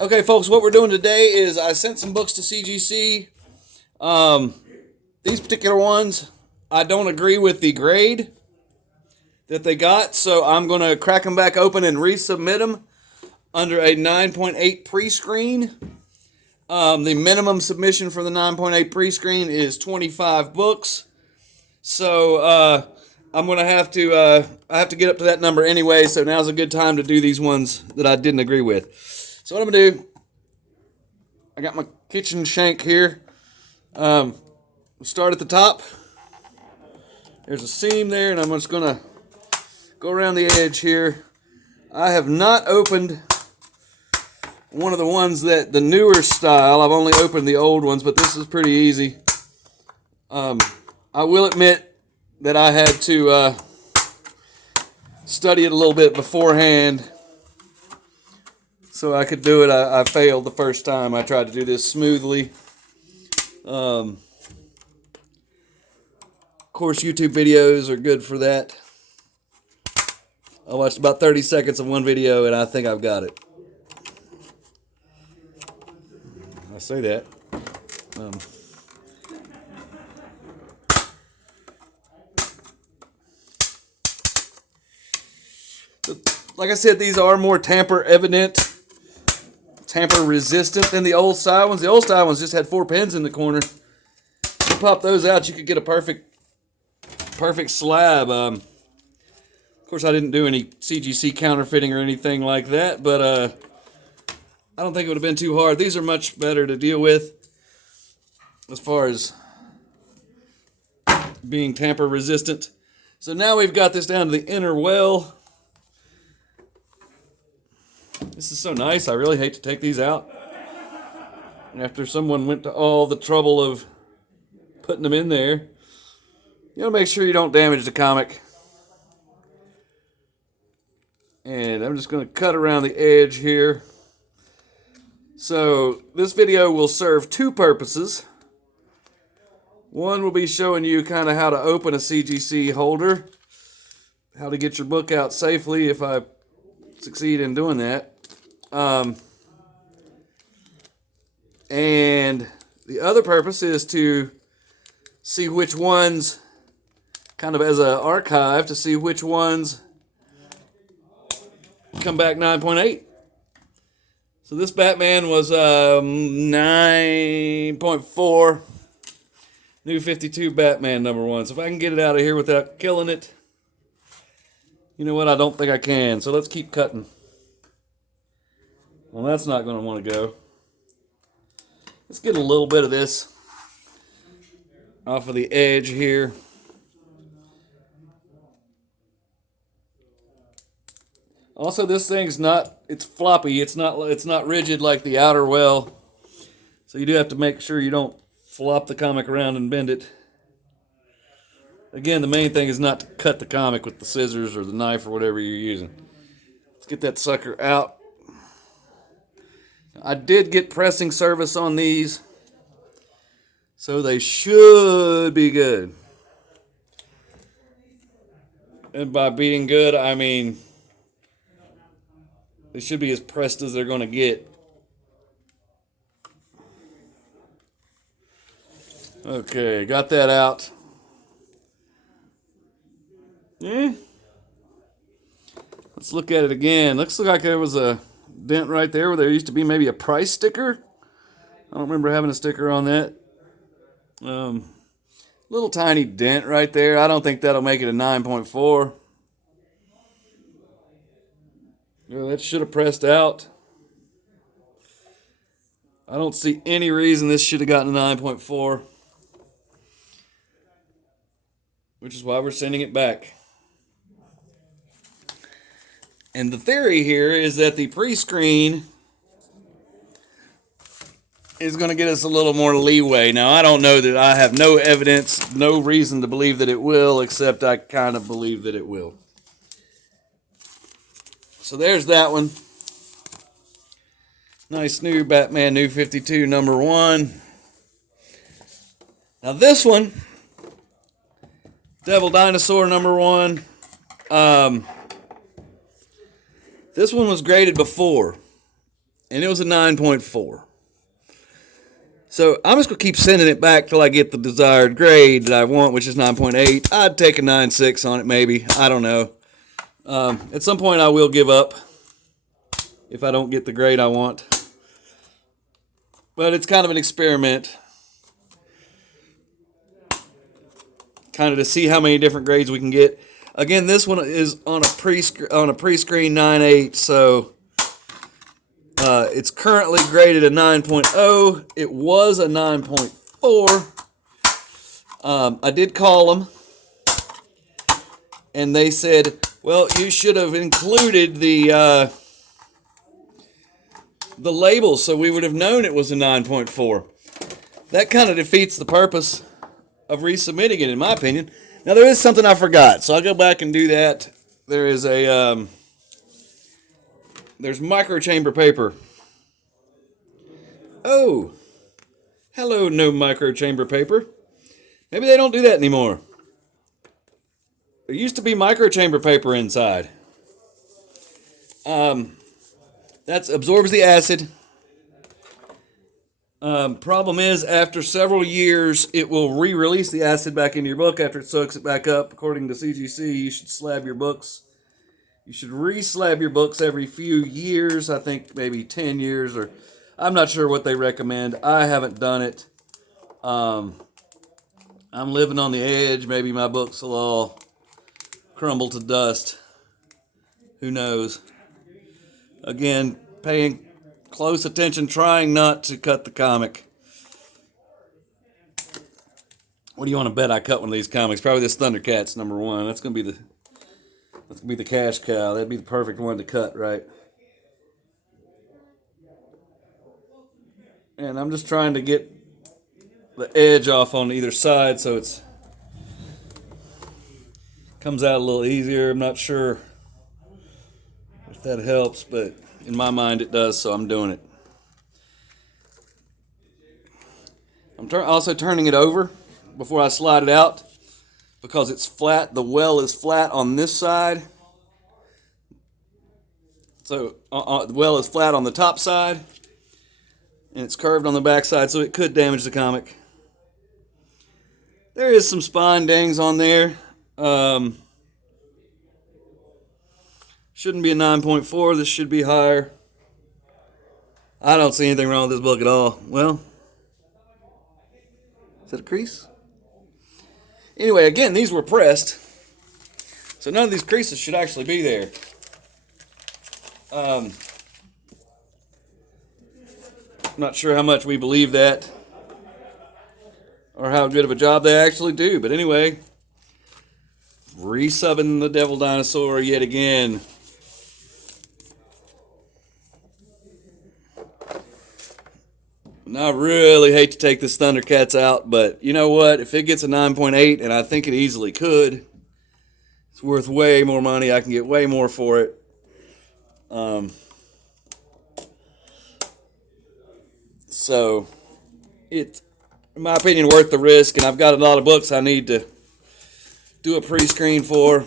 Okay, folks, what we're doing today is I sent some books to CGC. These particular ones, I don't agree with the grade that they got, so I'm going to crack them back open and resubmit them under a 9.8 pre-screen. The minimum submission for the 9.8 pre-screen is 25 books. So I'm going to I have to get up to that number anyway, so now's a good time to do these ones that I didn't agree with. So what I'm going to do, I got my kitchen shank here. Start at the top. There's a seam there, and I'm just going to go around the edge here. I have not opened one of the ones that the newer style. I've only opened the old ones, but this is pretty easy. I will admit that I had to study it a little bit beforehand so I could do it. I failed the first time I tried to do this smoothly. Of course, YouTube videos are good for that. I watched about 30 seconds of one video and I think I've got it. I say that. Like I said, these are more tamper resistant than the old style ones. The old style ones just had 4 pins in the corner. You pop those out, you could get a perfect slab. Of course, I didn't do any CGC counterfeiting or anything like that, but I don't think it would have been too hard. These are much better to deal with as far as being tamper resistant. So now we've got this down to the inner well. This is so nice. I really hate to take these out after someone went to all the trouble of putting them in there. You gotta make sure you don't damage the comic. And I'm just gonna cut around the edge here. So this video will serve 2 purposes. One will be showing you kind of how to open a CGC holder, how to get your book out safely if I succeed in doing that. And the other purpose is to see which ones, kind of as an archive, to see which ones come back 9.8. So this Batman was 9.4, New 52 Batman #1. So if I can get it out of here without killing it, you know what, I don't think I can. So let's keep cutting. Well, that's not going to want to go. Let's get a little bit of this off of the edge here. Also, this thing's it's floppy. It's not rigid like the outer well. So you do have to make sure you don't flop the comic around and bend it. Again, the main thing is not to cut the comic with the scissors or the knife or whatever you're using. Let's get that sucker out. I did get pressing service on these, so they should be good. And by being good, I mean they should be as pressed as they're going to get. Okay, got that out. Yeah. Let's look at it again. Looks like there was a dent right there where there used to be maybe a price sticker. I don't remember having a sticker on that. Little tiny dent right there. I don't think that'll make it a 9.4. Well, that should have pressed out. I don't see any reason this should have gotten a 9.4. Which is why we're sending it back. And the theory here is that the pre-screen is going to get us a little more leeway. Now, I don't know that. I have no evidence, no reason to believe that it will, except I kind of believe that it will. So there's that one. Nice new Batman New 52 #1. Now this one, Devil Dinosaur #1. This one was graded before, and it was a 9.4. So I'm just going to keep sending it back till I get the desired grade that I want, which is 9.8. I'd take a 9.6 on it maybe. I don't know. At some point I will give up if I don't get the grade I want. But it's kind of an experiment. Kind of to see how many different grades we can get. Again, this one is on a pre-screen 9.8, so it's currently graded a 9.0. It was a 9.4. I did call them, and they said, well, you should have included the labels so we would have known it was a 9.4. That kind of defeats the purpose of resubmitting it, in my opinion. Now, there is something I forgot, so I'll go back and do that. There is a, there's micro chamber paper. Oh, hello, no micro chamber paper. Maybe they don't do that anymore. There used to be micro chamber paper inside. That absorbs the acid. Problem is, after several years, it will re-release the acid back into your book after it soaks it back up. According to CGC, you should slab your books. You should re-slab your books every few years. I think maybe 10 years, or I'm not sure what they recommend. I haven't done it. I'm living on the edge. Maybe my books will all crumble to dust. Who knows? Again, paying close attention, trying not to cut the comic. What do you want to bet I cut one of these comics? Probably this Thundercats #1. That's gonna be the cash cow. That'd be the perfect one to cut, right? And I'm just trying to get the edge off on either side so it's comes out a little easier. I'm not sure if that helps, but in my mind it does, so I'm doing it. I'm also turning it over before I slide it out because it's flat. The well is flat on this side. So the well is flat on the top side, and it's curved on the back side, so it could damage the comic. There is some spine dings on there. Shouldn't be a 9.4. This should be higher. I don't see anything wrong with this book at all. Well, is that a crease? Anyway, again, these were pressed, so none of these creases should actually be there. I'm not sure how much we believe that or how good of a job they actually do, but anyway, resubbing the Devil Dinosaur yet again. Now, I really hate to take this Thundercats out, but you know what? If it gets a 9.8, and I think it easily could, it's worth way more money. I can get way more for it. So, it's, in my opinion, worth the risk, and I've got a lot of books I need to do a pre-screen for.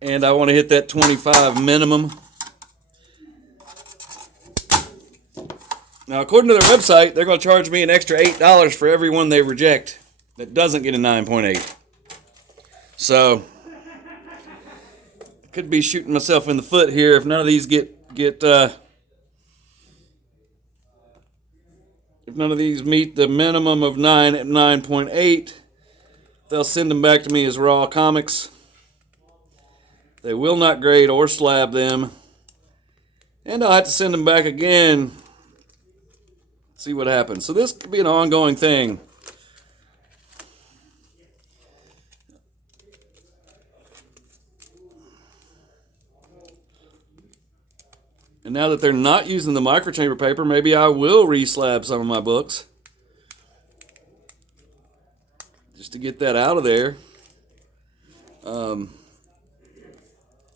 And I want to hit that 25 minimum. Now, according to their website, they're going to charge me an extra $8 for every one they reject that doesn't get a 9.8. So, could be shooting myself in the foot here if none of these if none of these meet the minimum of 9 at 9.8. They'll send them back to me as raw comics. They will not grade or slab them. And I'll have to send them back again. See what happens. So this could be an ongoing thing. And now that they're not using the microchamber paper, maybe I will re-slab some of my books. Just to get that out of there.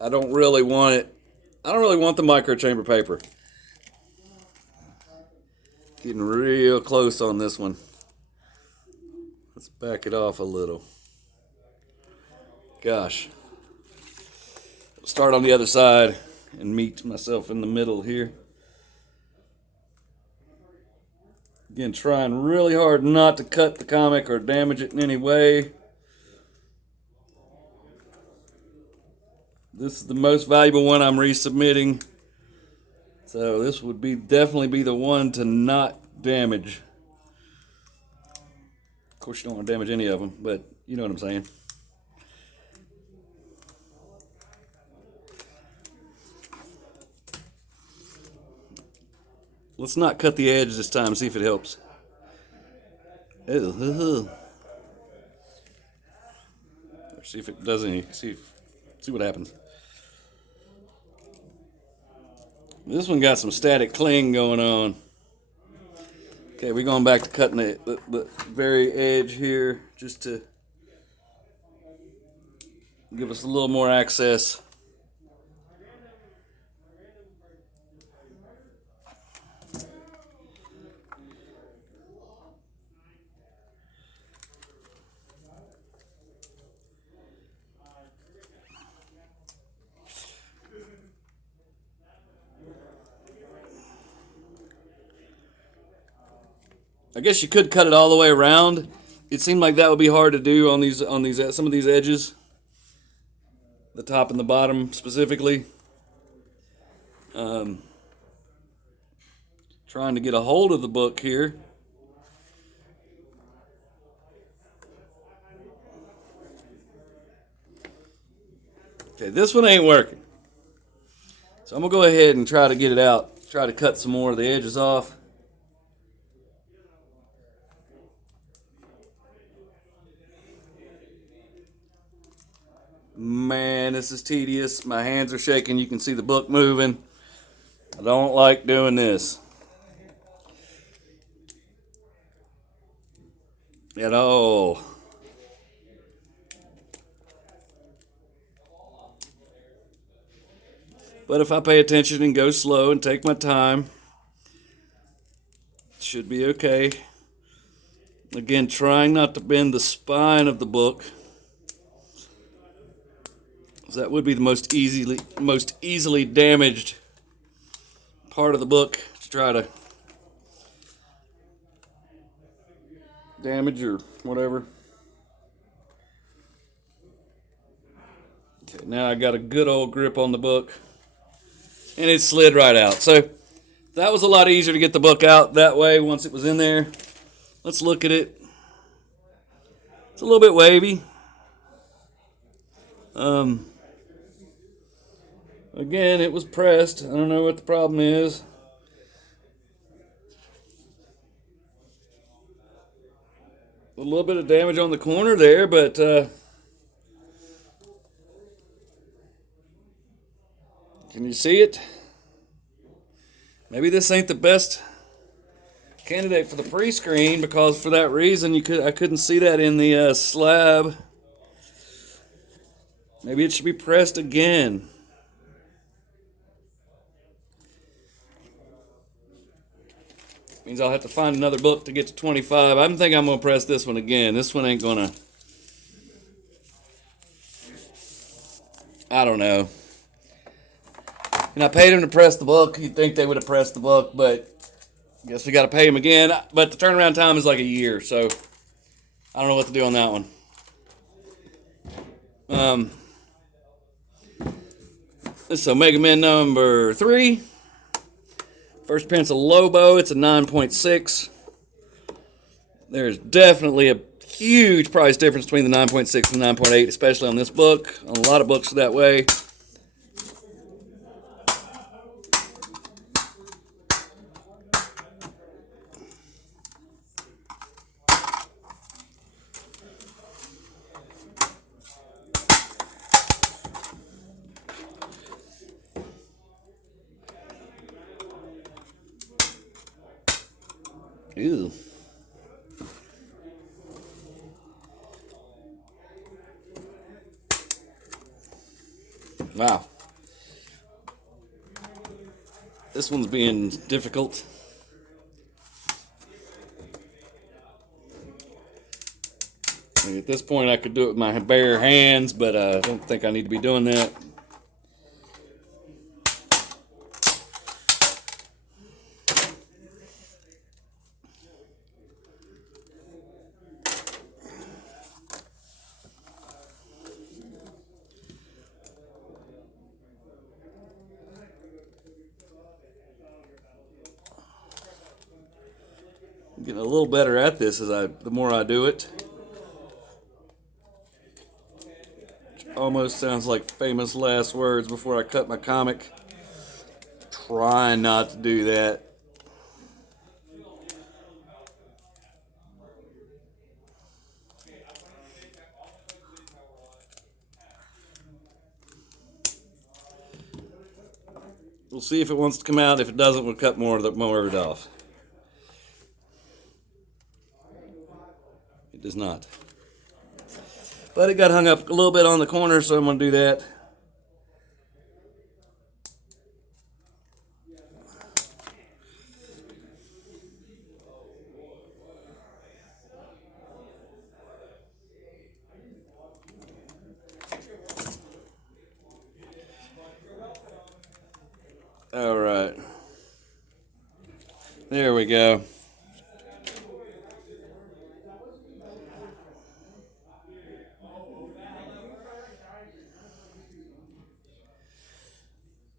I don't really want it. I don't really want the microchamber paper. Getting real close on this one. Let's back it off a little. Gosh. Start on the other side and meet myself in the middle here. Again, trying really hard not to cut the comic or damage it in any way. This is the most valuable one I'm resubmitting. So this would definitely be the one to not damage. Of course, you don't want to damage any of them, but you know what I'm saying. Let's not cut the edge this time, see if it helps. See if it does any. See what happens. This one got some static cling going on. Okay, we're going back to cutting the very edge here just to give us a little more access. I guess you could cut it all the way around. It seemed like that would be hard to do on some of these edges, the top and the bottom specifically. Trying to get a hold of the book here. Okay, this one ain't working. So I'm gonna go ahead and try to get it out. Try to cut some more of the edges off. Man, this is tedious. My hands are shaking. You can see the book moving. I don't like doing this at all. But if I pay attention and go slow and take my time, it should be okay. Again, trying not to bend the spine of the book. That would be the most easily damaged part of the book to try to damage or whatever. Okay, now I got a good old grip on the book, and it slid right out. So that was a lot easier to get the book out that way once it was in there. Let's look at it. It's a little bit wavy. Again, it was pressed. I don't know what the problem is. A little bit of damage on the corner there, but can you see it? Maybe this ain't the best candidate for the pre-screen, because for that reason I couldn't see that in the slab. Maybe it should be pressed again. Means I'll have to find another book to get to 25. I think I'm going to press this one again. This one ain't going to... I don't know. And I paid him to press the book. You'd think they would have pressed the book, but I guess we got to pay him again. But the turnaround time is like a year, so I don't know what to do on that one. This is Omega Man number 3. First appearance of Lobo. It's a 9.6. There's definitely a huge price difference between the 9.6 and the 9.8, especially on this book. On a lot of books that way. Ew. Wow. This one's being difficult. At this point, I could do it with my bare hands, but I don't think I need to be doing that. I'm getting a little better at this the more I do it. Almost sounds like famous last words before I cut my comic. Trying not to do that. We'll see if it wants to come out. If it doesn't, we'll cut more of it off. It does not. But it got hung up a little bit on the corner, so I'm going to do that. All right. There we go.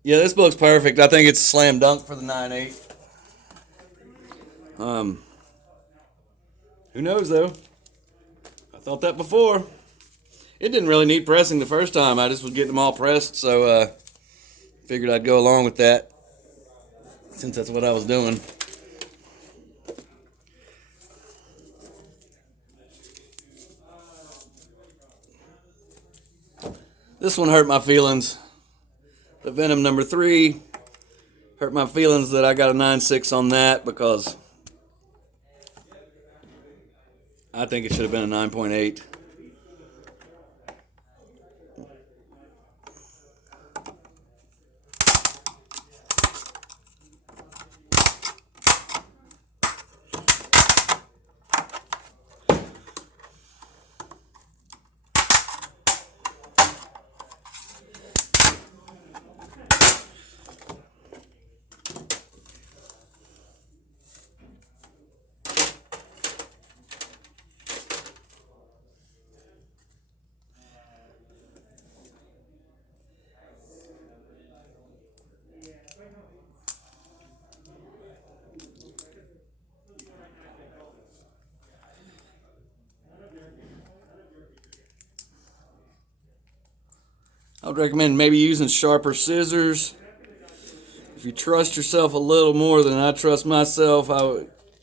Yeah, this book's perfect. I think it's a slam dunk for the 9.8. Who knows, though? I thought that before. It didn't really need pressing the first time. I just was getting them all pressed, so figured I'd go along with that since that's what I was doing. This one hurt my feelings. The Venom number 3 hurt my feelings that I got a 9.6 on that because I think it should have been a 9.8. I would recommend maybe using sharper scissors. If you trust yourself a little more than I trust myself,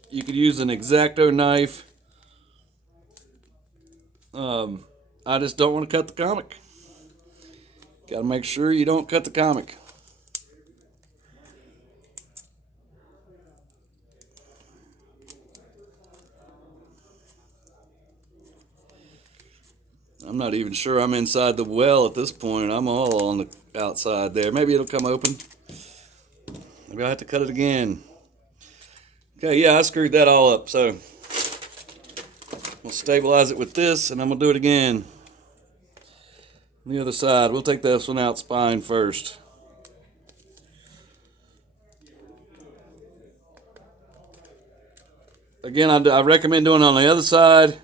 you could use an X-Acto knife. I just don't want to cut the comic. Got to make sure you don't cut the comic. I'm not even sure I'm inside the well at this point. I'm all on the outside there. Maybe it'll come open. Maybe I'll have to cut it again. Okay, yeah, I screwed that all up. So we'll stabilize it with this, and I'm going to do it again. On the other side, we'll take this one out spine first. Again, I recommend doing it on the other side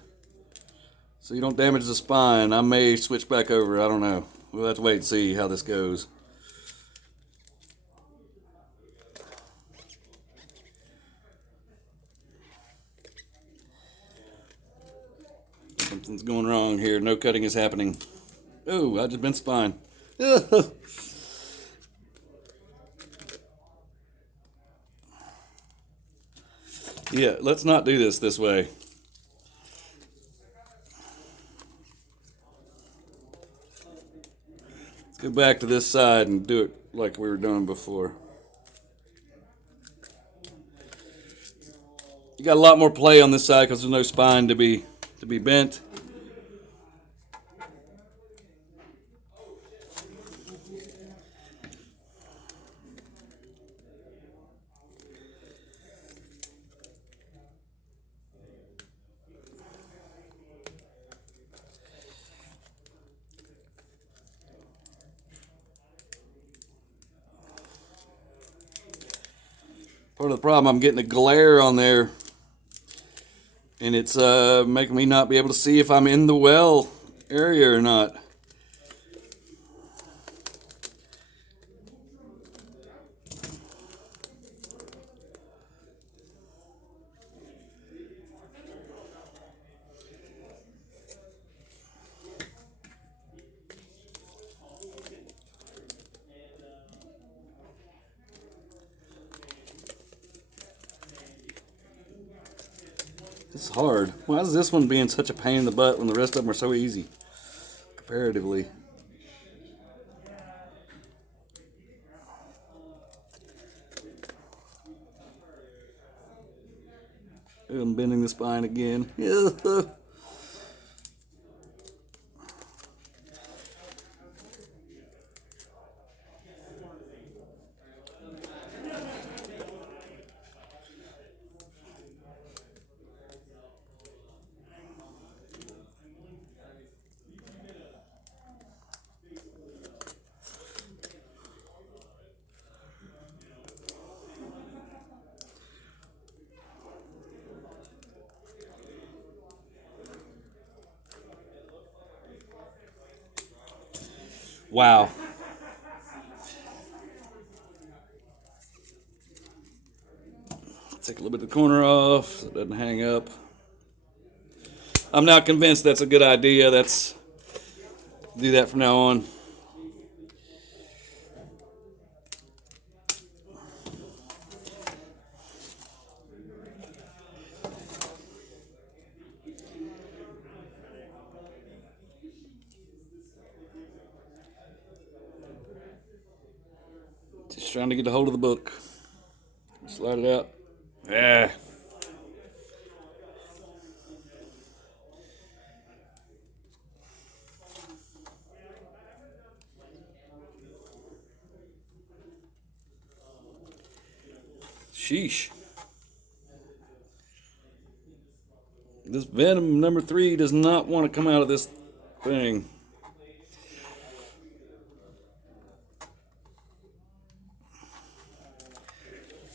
so you don't damage the spine. I may switch back over. I don't know. We'll have to wait and see how this goes. Something's going wrong here. No cutting is happening. Oh, I just bent spine. Yeah, let's not do this way. Let's go back to this side and do it like we were doing before. You got a lot more play on this side because there's no spine to be bent. Part of the problem, I'm getting a glare on there, and it's making me not be able to see if I'm in the well area or not. It's hard. Why is this one being such a pain in the butt when the rest of them are so easy, comparatively? I'm bending the spine again. Wow. Take a little bit of the corner off so it doesn't hang up. I'm not convinced that's a good idea. Do that from now on. Just trying to get a hold of the book. Slide it out. Yeah. Sheesh. This Venom number 3 does not want to come out of this thing.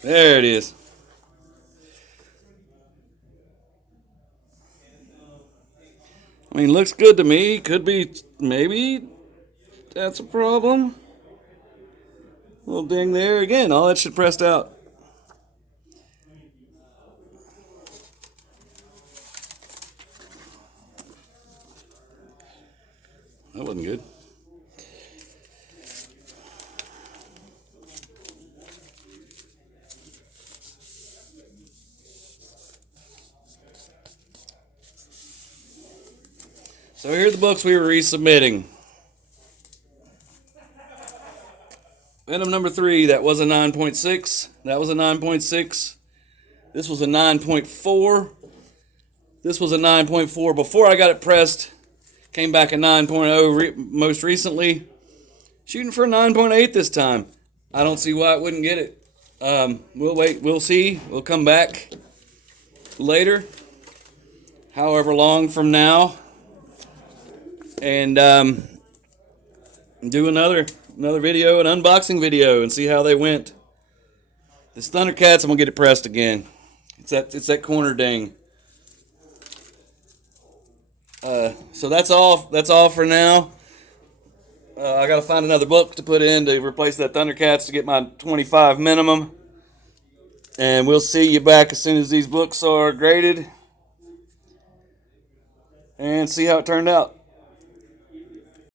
There it is. I mean, looks good to me. Could be, maybe that's a problem. Little ding there. Again, all that shit pressed out. That wasn't good. So here are the books we were resubmitting. Venom number 3, that was a 9.6. That was a 9.6. This was a 9.4. This was a 9.4 before I got it pressed. Came back a 9.0 most recently. Shooting for a 9.8 this time. I don't see why it wouldn't get it. We'll wait. We'll see. We'll come back later, however long from now, and do another video, an unboxing video, and see how they went. This Thundercats, I'm gonna get it pressed again. It's that corner ding. So that's all for now. I gotta find another book to put in to replace that Thundercats to get my 25 minimum. And we'll see you back as soon as these books are graded and see how it turned out.